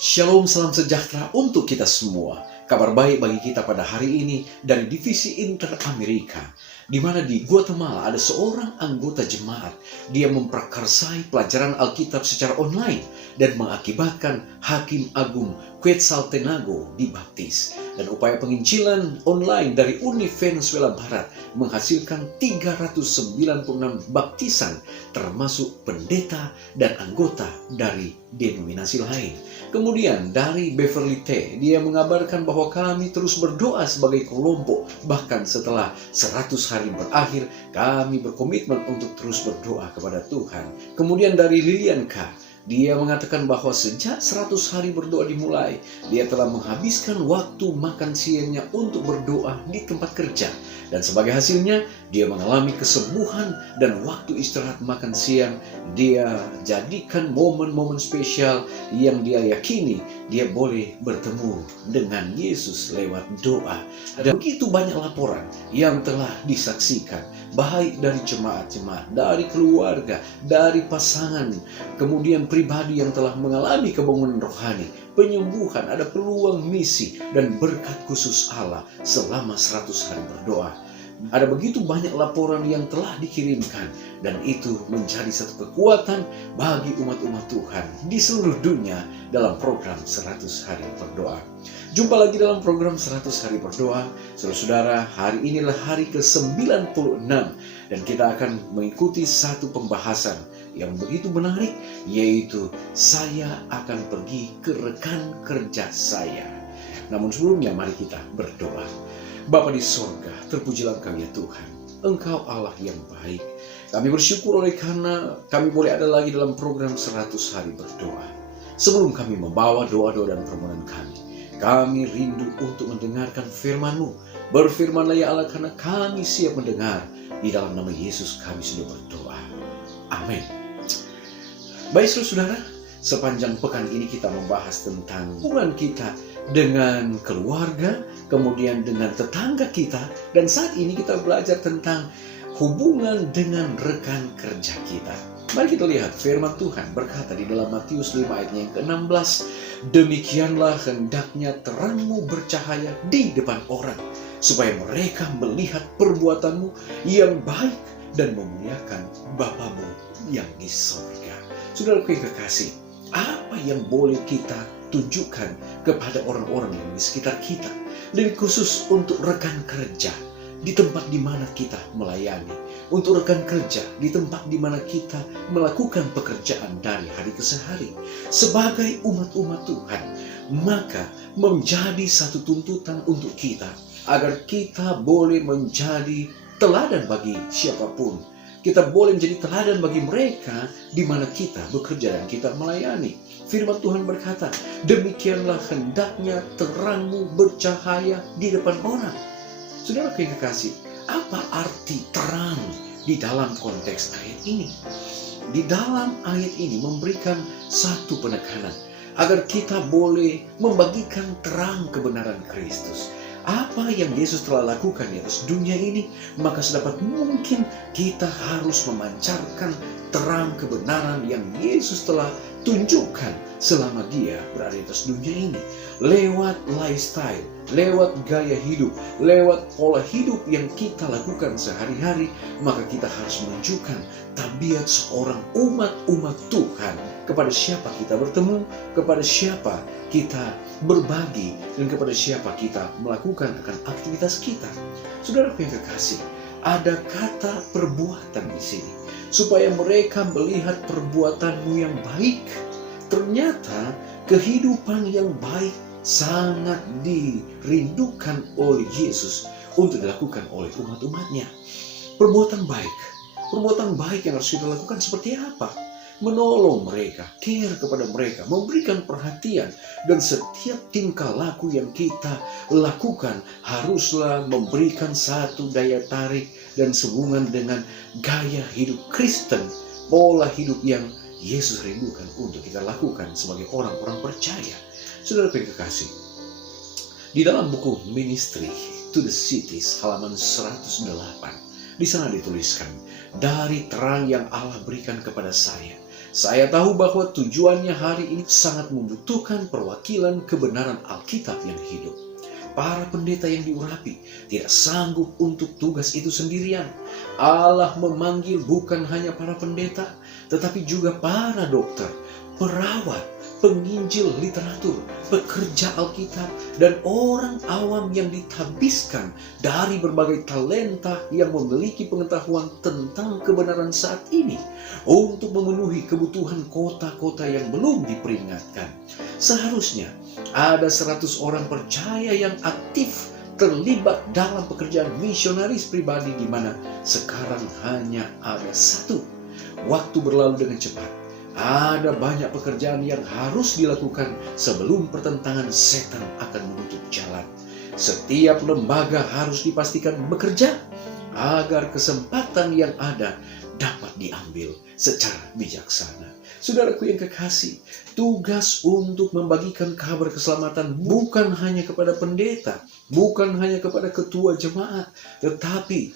Shalom, salam sejahtera untuk kita semua. Kabar baik bagi kita pada hari ini dari Divisi Inter-Amerika, di mana di Guatemala ada seorang anggota jemaat. Dia memprakarsai pelajaran Alkitab secara online dan mengakibatkan Hakim Agung Quetzaltenango dibaptis. Dan upaya penginjilan online dari Uni Venezuela Barat menghasilkan 396 baptisan, termasuk pendeta dan anggota dari denominasi lain. Kemudian dari Beverly T, dia mengabarkan bahwa kami terus berdoa sebagai kelompok. Bahkan setelah 100 hari berakhir, kami berkomitmen untuk terus berdoa kepada Tuhan. Kemudian dari Lilian K, dia mengatakan bahwa sejak 100 hari berdoa dimulai, dia telah menghabiskan waktu makan siangnya untuk berdoa di tempat kerja. Dan sebagai hasilnya, dia mengalami kesembuhan dan waktu istirahat makan siang dia jadikan momen-momen spesial yang dia yakini dia boleh bertemu dengan Yesus lewat doa. Ada begitu banyak laporan yang telah disaksikan, baik dari jemaat-jemaat, dari keluarga, dari pasangan, kemudian pribadi yang telah mengalami kebangunan rohani, penyembuhan, ada peluang misi dan berkat khusus Allah selama 100 hari berdoa. Ada begitu banyak laporan yang telah dikirimkan, dan itu menjadi satu kekuatan bagi umat-umat Tuhan di seluruh dunia dalam program 100 hari berdoa. Jumpa lagi dalam program 100 hari berdoa. Saudara-saudara, hari ini adalah hari ke-96 dan kita akan mengikuti satu pembahasan yang begitu menarik, yaitu saya akan pergi ke rekan kerja saya. Namun sebelumnya mari kita berdoa. Bapa di sorga, terpujilah Engkau ya Tuhan. Engkau Allah yang baik. Kami bersyukur oleh karena kami boleh ada lagi dalam program 100 hari berdoa. Sebelum kami membawa doa-doa dan permohonan kami rindu untuk mendengarkan firman-Mu. Berfirmanlah ya Allah, karena kami siap mendengar. Di dalam nama Yesus kami sudah berdoa. Amin. Baik saudara, sepanjang pekan ini kita membahas tentang hubungan kita dengan keluarga, kemudian dengan tetangga kita, dan saat ini kita belajar tentang hubungan dengan rekan kerja kita. Mari kita lihat firman Tuhan berkata di dalam Matius 5 ayatnya yang ke-16, demikianlah hendaknya terangmu bercahaya di depan orang, supaya mereka melihat perbuatanmu yang baik dan memuliakan Bapamu yang di surga. Saudaraku yang kekasih, apa yang boleh kita tunjukkan kepada orang-orang yang di sekitar kita, lebih khusus untuk rekan kerja di tempat di mana kita melayani, untuk rekan kerja di tempat di mana kita melakukan pekerjaan dari hari ke hari sebagai umat-umat Tuhan. Maka menjadi satu tuntutan untuk kita agar kita boleh menjadi teladan bagi siapapun. Kita boleh menjadi teladan bagi mereka di mana kita bekerja dan kita melayani. Firman Tuhan berkata, demikianlah hendaknya terangmu bercahaya di depan orang. Saudara yang kekasih, apa arti terang di dalam konteks ayat ini? Di dalam ayat ini memberikan satu penekanan agar kita boleh membagikan terang kebenaran Kristus. Apa yang Yesus telah lakukan di atas dunia ini, maka sedapat mungkin kita harus memancarkan terang kebenaran yang Yesus telah tunjukkan selama dia berada di atas dunia ini. Lewat lifestyle, lewat gaya hidup, lewat pola hidup yang kita lakukan sehari-hari, maka kita harus menunjukkan tabiat seorang umat Tuhan kepada siapa kita bertemu, kepada siapa kita berbagi, dan kepada siapa kita melakukan akan aktivitas kita. Saudara yang kekasih, ada kata perbuatan di sini, supaya mereka melihat perbuatanmu yang baik. Ternyata kehidupan yang baik sangat dirindukan oleh Yesus untuk dilakukan oleh umat-umatnya. Perbuatan baik yang harus kita lakukan seperti apa? Menolong mereka, care kepada mereka, memberikan perhatian, dan setiap tingkah laku yang kita lakukan haruslah memberikan satu daya tarik dan sehubungan dengan gaya hidup Kristen, pola hidup yang Yesus rindukan untuk kita lakukan sebagai orang-orang percaya. Saudara yang kekasih, di dalam buku Ministry to the Cities halaman 108, di sana dituliskan, dari terang yang Allah berikan kepada saya, Saya tahu bahwa tujuannya hari ini sangat membutuhkan perwakilan kebenaran Alkitab yang hidup. Para pendeta yang diurapi tidak sanggup untuk tugas itu sendirian. Allah memanggil bukan hanya para pendeta, tetapi juga para dokter, perawat, penginjil literatur, pekerja Alkitab, dan orang awam yang ditabiskan dari berbagai talenta yang memiliki pengetahuan tentang kebenaran saat ini untuk memenuhi kebutuhan kota-kota yang belum diperingatkan. Seharusnya ada 100 orang percaya yang aktif terlibat dalam pekerjaan misionaris pribadi, di mana sekarang hanya ada 1. Waktu berlalu dengan cepat. Ada banyak pekerjaan yang harus dilakukan sebelum pertentangan setan akan menutup jalan. Setiap lembaga harus dipastikan bekerja agar kesempatan yang ada dapat diambil secara bijaksana. Saudaraku yang kekasih, tugas untuk membagikan kabar keselamatan bukan hanya kepada pendeta, bukan hanya kepada ketua jemaat, tetapi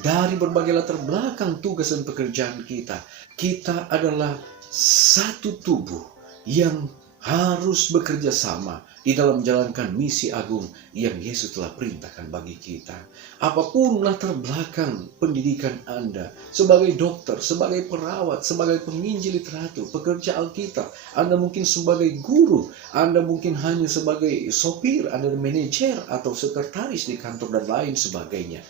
dari berbagai latar belakang tugas dan pekerjaan kita. Kita adalah satu tubuh yang harus bekerja sama di dalam menjalankan misi agung yang Yesus telah perintahkan bagi kita. Apapun latar belakang pendidikan Anda, sebagai dokter, sebagai perawat, sebagai penginjil literatur, pekerja Alkitab, Anda mungkin sebagai guru, Anda mungkin hanya sebagai sopir, Anda manajer atau sekretaris di kantor dan lain sebagainya.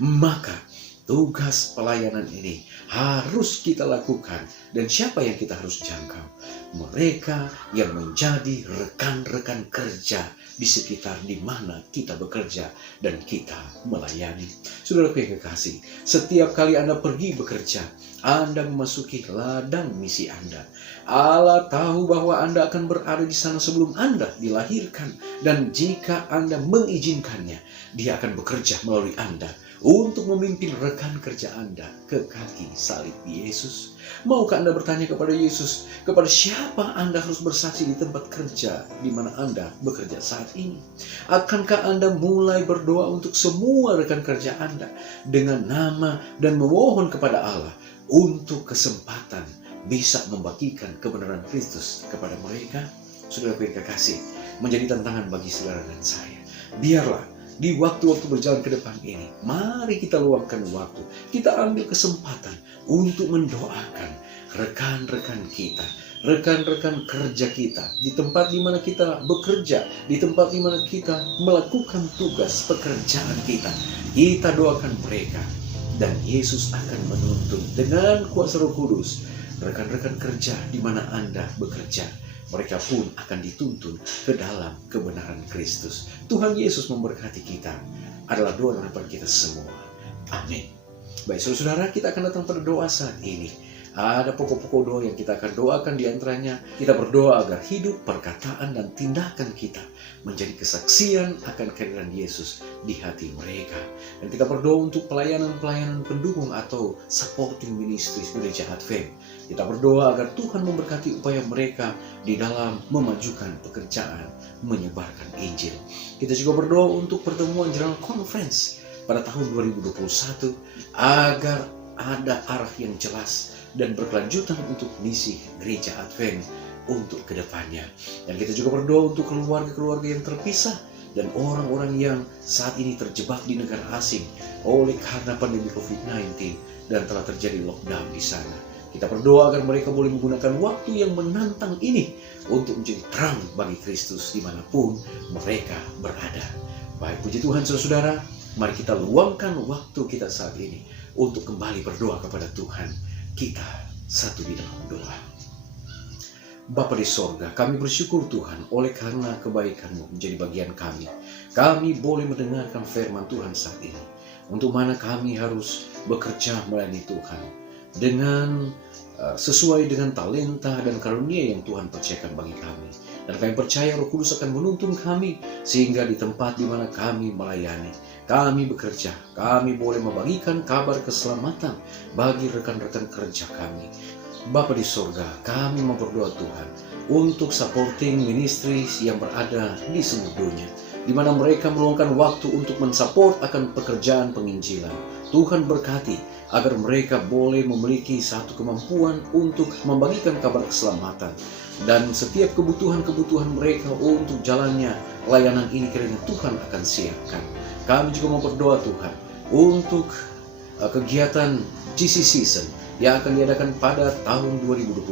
Maka tugas pelayanan ini harus kita lakukan. Dan siapa yang kita harus jangkau? Mereka yang menjadi rekan-rekan kerja di sekitar di mana kita bekerja dan kita melayani. Saudaraku yang kekasih, setiap kali Anda pergi bekerja, Anda memasuki ladang misi Anda. Allah tahu bahwa Anda akan berada di sana sebelum Anda dilahirkan. Dan jika Anda mengizinkannya, Dia akan bekerja melalui Anda untuk memimpin rekan kerja Anda ke kaki salib Yesus. Maukah Anda bertanya kepada Yesus, kepada siapa Anda harus bersaksi di tempat kerja di mana Anda bekerja saat ini? Akankah Anda mulai berdoa untuk semua rekan kerja Anda dengan nama dan memohon kepada Allah untuk kesempatan bisa membagikan kebenaran Kristus kepada mereka? Saudara yang kekasih, menjadi tantangan bagi saudara dan saya. Biarlah di waktu-waktu berjalan ke depan ini, mari kita luangkan waktu, kita ambil kesempatan untuk mendoakan rekan-rekan kita, rekan-rekan kerja kita, di tempat di mana kita bekerja, di tempat di mana kita melakukan tugas pekerjaan kita. Kita doakan mereka, dan Yesus akan menuntun dengan kuasa Roh Kudus rekan-rekan kerja di mana Anda bekerja. Mereka pun akan dituntun ke dalam kebenaran Kristus. Tuhan Yesus memberkati kita. Adalah doa dan harapan kita semua. Amin. Baik, saudara-saudara, kita akan datang pada doa saat ini. Ada pokok-pokok doa yang kita akan doakan, di antaranya kita berdoa agar hidup, perkataan, dan tindakan kita menjadi kesaksian akan kehadiran Yesus di hati mereka. Dan kita berdoa untuk pelayanan-pelayanan pendukung atau supporting ministries Gereja Advent. Kita berdoa agar Tuhan memberkati upaya mereka di dalam memajukan pekerjaan menyebarkan Injil. Kita juga berdoa untuk pertemuan General Conference pada tahun 2021 agar ada arah yang jelas dan berkelanjutan untuk misi Gereja Advent untuk kedepannya. Dan kita juga berdoa untuk keluarga-keluarga yang terpisah dan orang-orang yang saat ini terjebak di negara asing oleh karena pandemi COVID-19 dan telah terjadi lockdown di sana. Kita berdoa agar mereka boleh menggunakan waktu yang menantang ini untuk menjadi terang bagi Kristus dimanapun mereka berada. Baik, puji Tuhan saudara, mari kita luangkan waktu kita saat ini untuk kembali berdoa kepada Tuhan. Kita satu di dalam doa. Bapa di sorga, kami bersyukur Tuhan oleh karena kebaikan-Mu menjadi bagian kami. Kami boleh mendengarkan firman Tuhan saat ini. Untuk mana kami harus bekerja melayani Tuhan dengan sesuai dengan talenta dan karunia yang Tuhan percayakan bagi kami. Dan kami percaya Roh Kudus akan menuntun kami sehingga di tempat di mana kami melayani, kami bekerja, kami boleh membagikan kabar keselamatan bagi rekan-rekan kerja kami. Bapa di surga, kami mau berdoa Tuhan untuk supporting ministries yang berada di seluruh dunia, di mana mereka meluangkan waktu untuk mensupport akan pekerjaan penginjilan. Tuhan berkati agar mereka boleh memiliki satu kemampuan untuk membagikan kabar keselamatan. Dan setiap kebutuhan-kebutuhan mereka untuk jalannya layanan ini kiranya Tuhan akan siapkan. Kami juga mau berdoa Tuhan untuk kegiatan GC Season yang akan diadakan pada tahun 2021.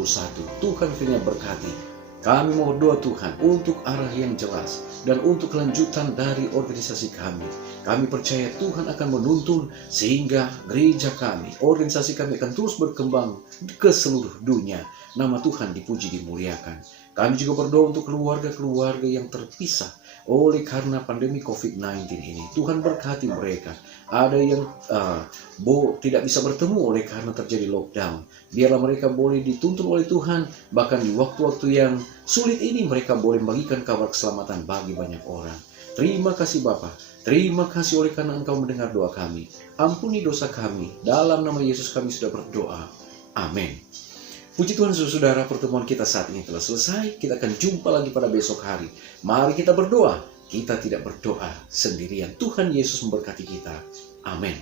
Tuhan kiranya berkati. Kami mau berdoa Tuhan untuk arah yang jelas dan untuk kelanjutan dari organisasi kami. Kami percaya Tuhan akan menuntun sehingga gereja kami, organisasi kami akan terus berkembang ke seluruh dunia. Nama Tuhan dipuji, dimuliakan. Kami juga berdoa untuk keluarga-keluarga yang terpisah oleh karena pandemi COVID-19 ini. Tuhan berkati mereka. Ada yang tidak bisa bertemu oleh karena terjadi lockdown. Biarlah mereka boleh dituntun oleh Tuhan. Bahkan di waktu-waktu yang sulit ini mereka boleh membagikan kabar keselamatan bagi banyak orang. Terima kasih Bapa. Terima kasih oleh karena Engkau mendengar doa kami. Ampuni dosa kami. Dalam nama Yesus kami sudah berdoa. Amin. Puji Tuhan saudara, pertemuan kita saat ini telah selesai. Kita akan jumpa lagi pada besok hari. Mari kita berdoa. Kita tidak berdoa sendirian. Tuhan Yesus memberkati kita. Amin.